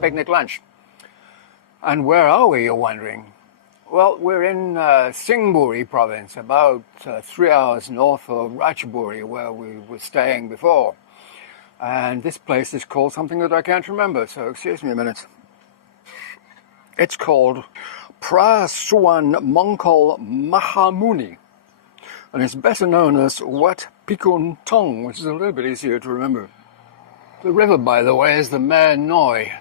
picnic lunch. And where are we, you're wondering? Well, we're in Singburi Province, about 3 hours north of Ratchaburi, where we were staying before. And this place is called something that I can't remember, so excuse me a minute. It's called Phra Suwan Mongkhol Mahamuni, and it's better known as Wat Pikun Tong, which is a little bit easier to remember. The river, by the way, is the Mae Noi,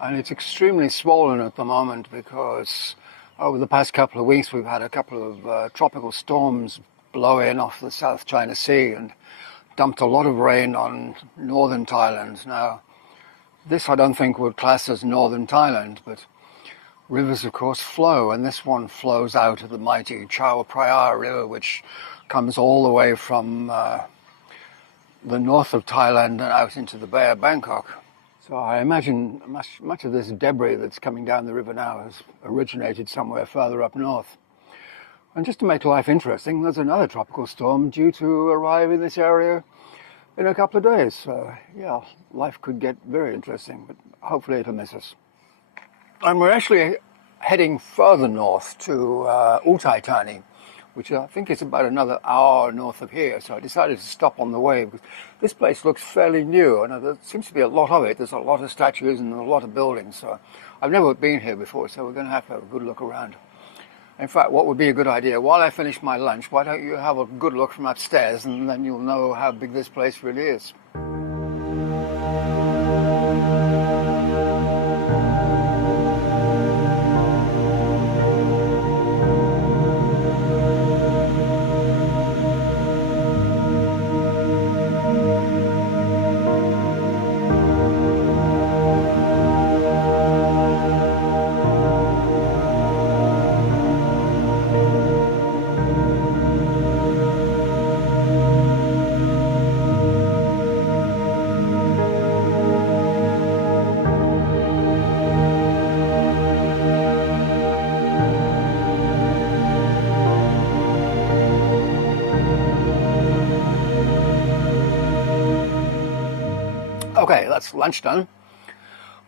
and it's extremely swollen at the moment because over the past couple of weeks we've had a couple of tropical storms blow in off the South China Sea and dumped a lot of rain on northern Thailand. Now, this I don't think would class as northern Thailand, but rivers, of course, flow, and this one flows out of the mighty Chao Phraya River, which comes all the way from the north of Thailand and out into the Bay of Bangkok. So I imagine much of this debris that's coming down the river now has originated somewhere further up north. And just to make life interesting, there's another tropical storm due to arrive in this area in a couple of days. So yeah, life could get very interesting, but hopefully it'll miss us. And we're actually heading further north to Uthai Thani, which I think is about another hour north of here. So I decided to stop on the way because this place looks fairly new, and there seems to be a lot of it. There's a lot of statues and a lot of buildings. So I've never been here before, so we're going to have a good look around. In fact, what would be a good idea, while I finish my lunch, why don't you have a good look from upstairs, and then you'll know how big this place really is. Okay, that's lunch done.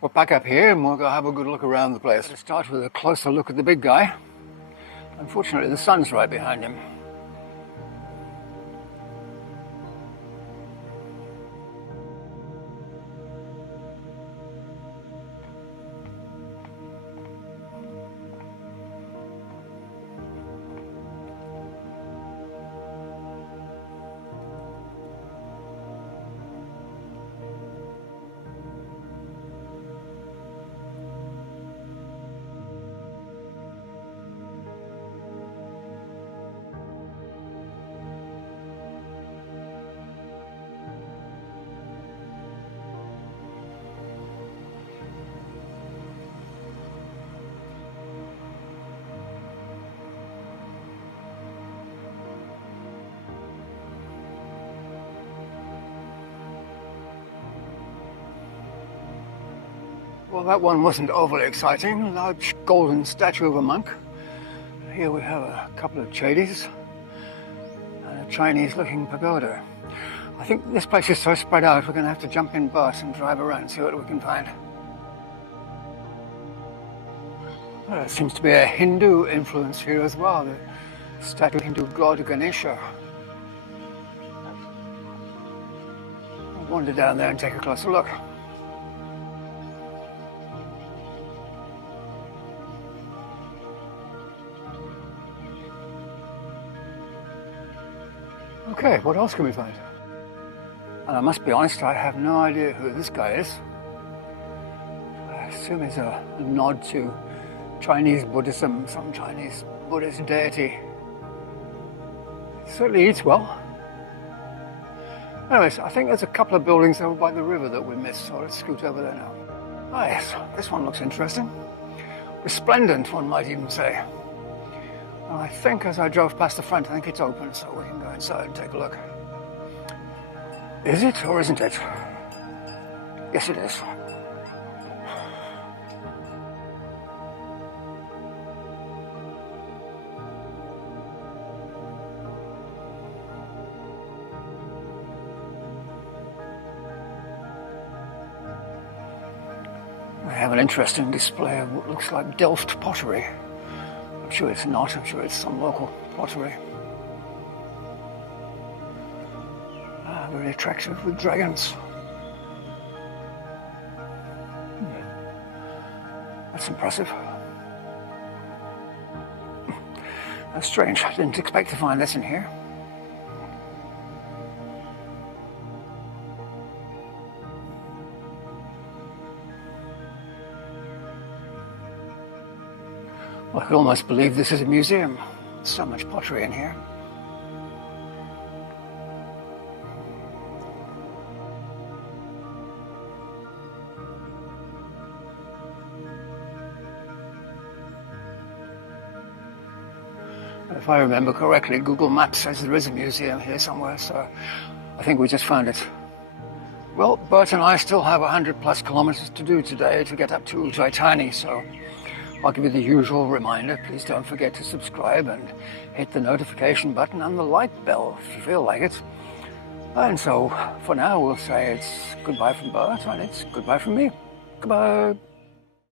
We're back up here and we'll go have a good look around the place. Let's start with a closer look at the big guy. Unfortunately, the sun's right behind him. Well, that one wasn't overly exciting. A large golden statue of a monk. Here we have a couple of chadies and a Chinese-looking pagoda. I think this place is so spread out, we're going to have to jump in Bert and drive around and see what we can find. Well, there seems to be a Hindu influence here as well. The statue of Hindu god Ganesha. I'll wander down there and take a closer look. Okay, what else can we find? And I must be honest, I have no idea who this guy is. I assume it's a nod to Chinese Buddhism, some Chinese Buddhist deity. He certainly eats well. Anyways, I think there's a couple of buildings over by the river that we missed, so let's scoot over there now. Ah yes, this one looks interesting. Resplendent, one might even say. And I think as I drove past the front, I think it's open, so we can go inside and take a look. Is it or isn't it? Yes, it is. have an interesting display of what looks like Delft pottery. I'm sure it's not. I'm sure it's some local pottery. Very attractive with dragons. That's impressive. That's strange. I didn't expect to find this in here. Well, I could almost believe this is a museum. So much pottery in here. If I remember correctly, Google Maps says there is a museum here somewhere, so I think we just found it. Well, Bert and I still have 100+ kilometers to do today to get up to Utaitani, so I'll give you the usual reminder. Please don't forget to subscribe and hit the notification button and the like bell if you feel like it. And so, for now, we'll say it's goodbye from Bert and it's goodbye from me. Goodbye.